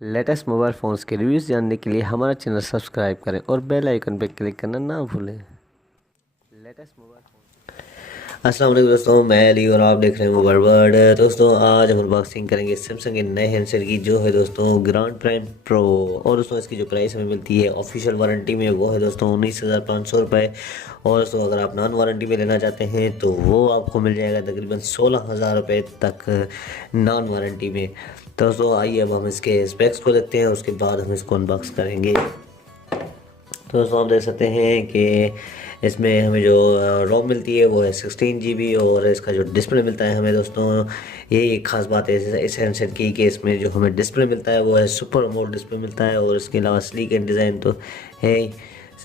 Latest mobile phones के reviews जानने के लिए हमारा चैनल सब्सक्राइब करें और बेल आइकन पर क्लिक करना ना भूलें। Latest mobile phone. अस्सलाम वालेकुम दोस्तों, मैं अली और आप देख रहे हैं मोबाइल वर्ल्ड। दोस्तों आज हम अनबॉक्सिंग करेंगे सैमसंग के नए हैंडसेट की, जो है दोस्तों ग्रैंड प्राइम प्रो। और दोस्तों इसकी जो प्राइस हमें मिलती है ऑफिशियल वारंटी में, वो है दोस्तों 19,500 रुपये। और दोस्तों अगर आप नॉन वारंटी में लेना चाहते हैं तो वो आपको मिल जाएगा तकरीबन 16,000 रुपये तक नॉन वारंटी में। तो दोस्तों आइए अब हम इसके स्पेक्स को देखते हैं, उसके बाद हम इसको अनबॉक्स करेंगे। तो दोस्तों आप देख सकते हैं कि इसमें हमें जो रोम मिलती है वो है 16 GB, और इसका जो डिस्प्ले मिलता है हमें दोस्तों, ये एक ख़ास बात है इस हैंडसेट की कि इसमें जो हमें डिस्प्ले मिलता है वो है सुपर अमोलेड डिस्प्ले मिलता है। और इसके अलावा स्लीक एंड डिज़ाइन तो है ही।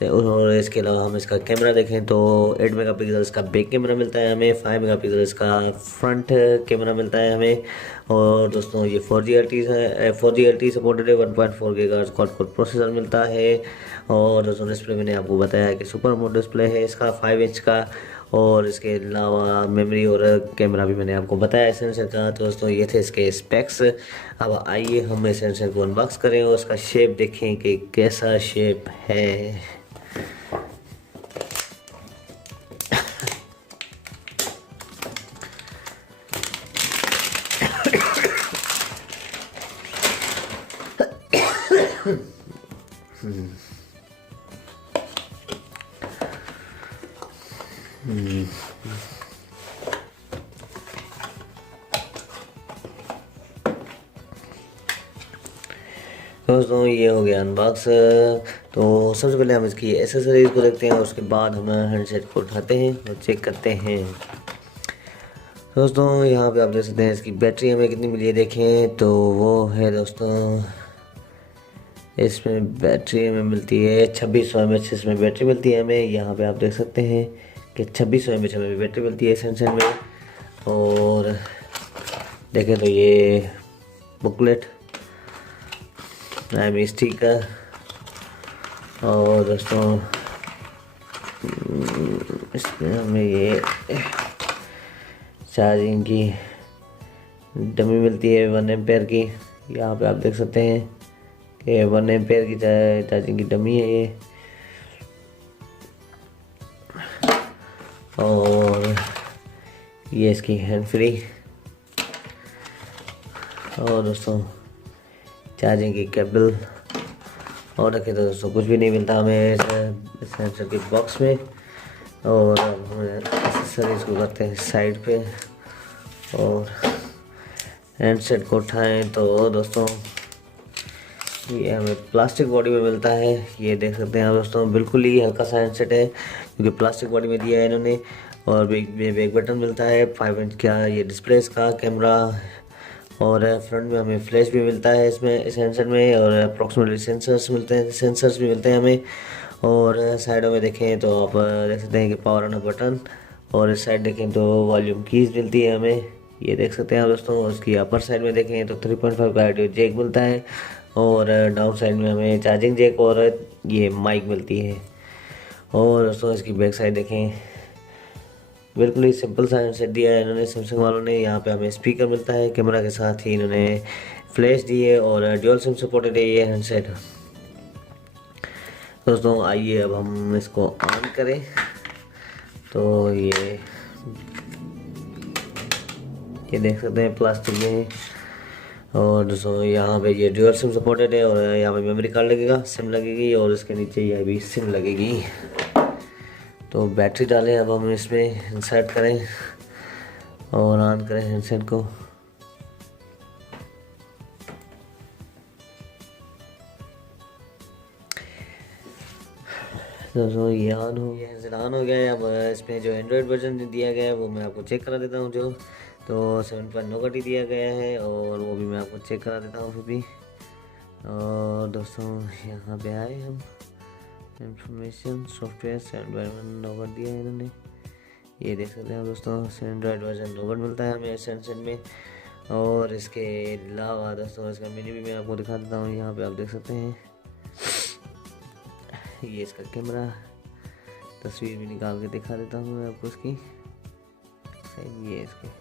और इसके अलावा हम इसका कैमरा देखें तो 8 मेगापिक्सल इसका बैक कैमरा मिलता है हमें, 5 मेगापिक्सल इसका फ्रंट कैमरा मिलता है हमें। और दोस्तों ये 4G LTE है, 4G LTE सपोर्टेड है, 1.4 GHz क्वाड कोर प्रोसेसर मिलता है। और दोस्तों डिस्प्ले मैंने आपको बताया कि सुपर अमोलेड डिस्प्ले है इसका 5 इंच का। और इसके अलावा मेमोरी और कैमरा भी मैंने आपको बताया इस सेंसर का। तो दोस्तों ये थे इसके स्पेक्स। अब आइए हम इस सेंसर को अनबॉक्स करें और उसका शेप देखें कि कैसा शेप है। दोस्तों ये हो गया अनबॉक्स। तो सबसे पहले हम इसकी एसेसरीज को देखते हैं, उसके बाद हम हैंडसेट को उठाते हैं और चेक करते हैं। दोस्तों यहाँ पे आप देख सकते हैं इसकी बैटरी हमें कितनी मिली है, देखें तो वो है दोस्तों, इसमें बैटरी हमें मिलती है 2600 mAh इसमें बैटरी मिलती है हमें। यहाँ पे आप देख सकते हैं कि 2600 mAh हमें बैटरी मिलती है इस हैंडसेट में। और देखें तो ये बुकलेट प्राइम स्टिकर। और दोस्तों इसमें हमें ये चार्जिंग की डमी मिलती है 1 एम्पेयर की। यहाँ पे आप देख सकते हैं कि 1 एम्पेयर की चार्जिंग की डमी है ये। और ये इसकी हैंड फ्री। और दोस्तों चार्जिंग की केबल। और रखें तो दोस्तों कुछ भी नहीं मिलता हमें इस सेंसर के बॉक्स में। और अब हम एक्सेसरीज को करते हैं साइड पे और हैंडसेट को उठाएं तो दोस्तों ये हमें प्लास्टिक बॉडी में मिलता है। ये देख सकते हैं आप दोस्तों, बिल्कुल ही हल्का सा हैंडसेट है क्योंकि प्लास्टिक बॉडी में दिया है इन्होंने। और बैक बटन मिलता है 5 इंच का, ये डिस्प्ले इसका कैमरा। और फ्रंट में हमें फ्लैश भी मिलता है इसमें इस हैंडसेट में। और अप्रॉक्सीमेटली सेंसर्स भी मिलते हैं हमें। और साइडों में देखें तो आप देख सकते हैं कि पावर ऑन बटन। और इस साइड देखें तो वॉल्यूम कीज मिलती है हमें, ये देख सकते हैं आप दोस्तों। उसकी अपर साइड में देखें तो 3.5 का ऑडियो जैक मिलता है। और डाउन साइड में हमें चार्जिंग जैक और ये माइक मिलती है। और दोस्तों इसकी बैक साइड देखें, बिल्कुल ही सिंपल सा हैंडसेट दिया है इन्होंने सैमसंग वालों ने। यहाँ पे हमें स्पीकर मिलता है कैमरा के साथ ही, इन्होंने फ्लैश दी है और ड्यूल सिम सपोर्टेड है ये हैंडसेट। दोस्तों आइए अब हम इसको ऑन करें तो ये देख सकते हैं प्लास्टिक में। और दोस्तों यहाँ पे ये ड्यूल सिम सपोर्टेड है और यहाँ पे मेमोरी कार्ड लगेगा, सिम लगेगी। और इसके नीचे यह भी सिम लगेगी। तो बैटरी डालें अब हम इसमें, इंसर्ट करें और ऑन करें हैंडसेट को। दोस्तों ये ऑन हो गया, हैंडसेट ऑन हो गया है। अब इसमें जो एंड्रॉयड वर्जन दिया गया है वो मैं आपको चेक करा देता हूँ। जो तो 7.9 का दिया गया है और वो भी मैं आपको चेक करा देता हूँ फिर भी। और दोस्तों यहाँ पे आए हम, इंफॉर्मेशन सॉफ्टवेयर 7.9 कर दिया है इन्होंने, ये देख सकते हैं दोस्तों। एंड्रॉयड वर्जन 9 मिलता है हमें इस हैंडसेट में। और इसके अलावा दोस्तों इसका मेन्यू भी मैं आपको दिखा देता हूँ। यहाँ पे आप देख सकते हैं ये इसका कैमरा, तस्वीर भी निकाल के दिखा देता हूँ मैं आपको इसकी। सही ये इसके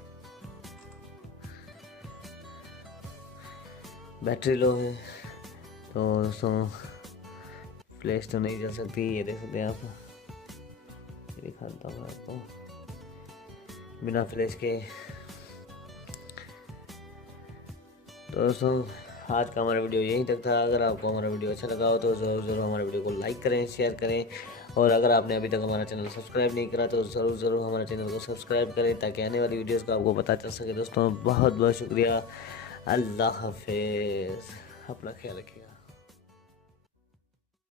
बैटरी लो है तो दोस्तों फ्लैश तो नहीं चल सकती। ये देख सकते हैं आप, ये दिखाता हूँ आपको बिना फ्लैश के। तो दोस्तों आज का हमारा वीडियो यहीं तक था। अगर आपको हमारा वीडियो अच्छा लगा हो तो ज़रूर हमारे वीडियो को लाइक करें, शेयर करें, और अगर आपने अभी तक हमारा चैनल सब्सक्राइब नहीं करा तो ज़रूर हमारे चैनल को सब्सक्राइब करें ताकि आने वाली वीडियोस का आपको पता चल सके। दोस्तों बहुत बहुत शुक्रिया। अल्लाह हाफिज़, अपना ख्याल रखिएगा।